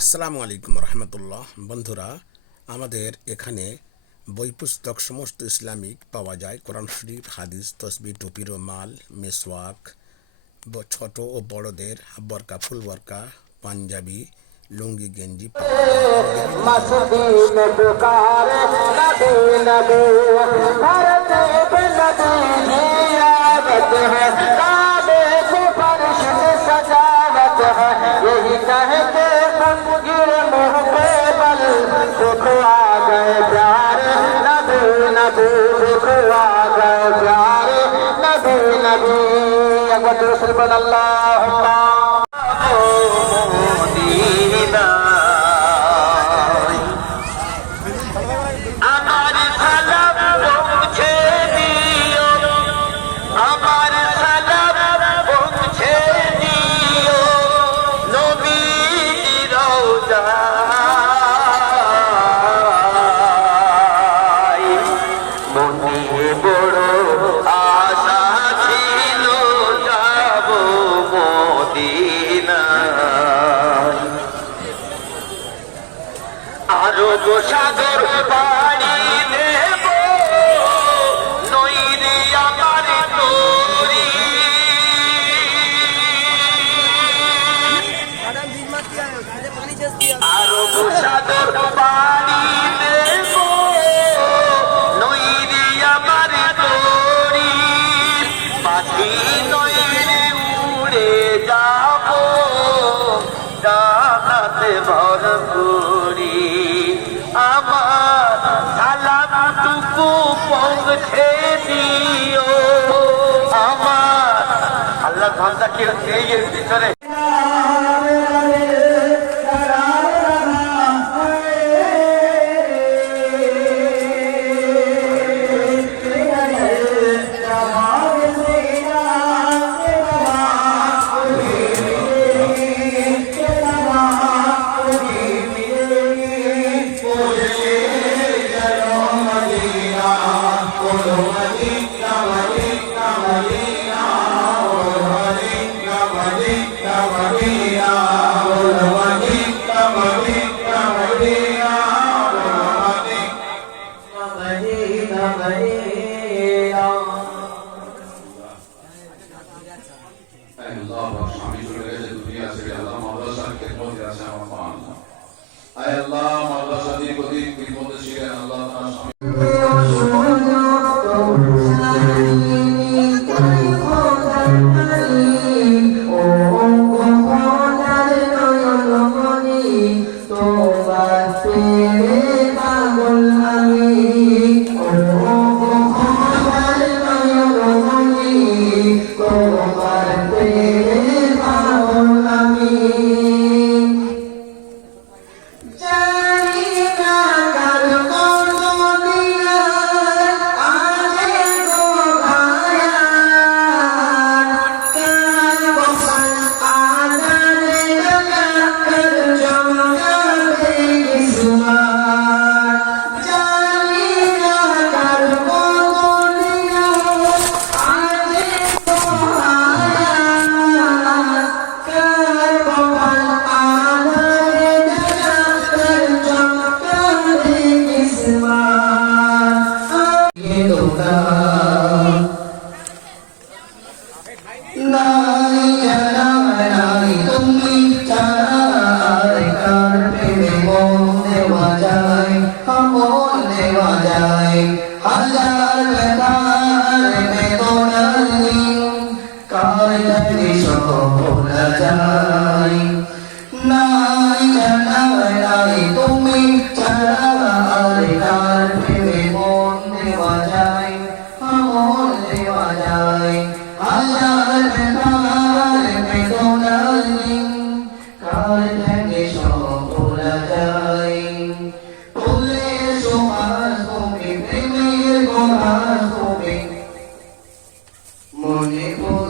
আসসালামু আলাইকুম রহমতুল্লাহ। বন্ধুরা, আমাদের এখানে বই পুস্তক সমস্ত ইসলামিক পাওয়া যায়। কোরআন শরীফ, হাদিস, তসবি, টুপি, রুমাল, মেসওয়াক, ছোট ও বড়দের বরকা, ফুল বরকা, পাঞ্জাবি, লুঙ্গি, গেঞ্জি পাওয়া সাগর পাড়ি দেব নইরে আমার তোরি আরো সাগর পাড়ি দেব নইরে আমার তোরি পাখি নইরে উড়ে যাব ডানাতে ভরপুরি আমার সালামটুকু পৌঁছে দিও আমার আল্লাহ ঘন্টা কি এর ভিতরে মনে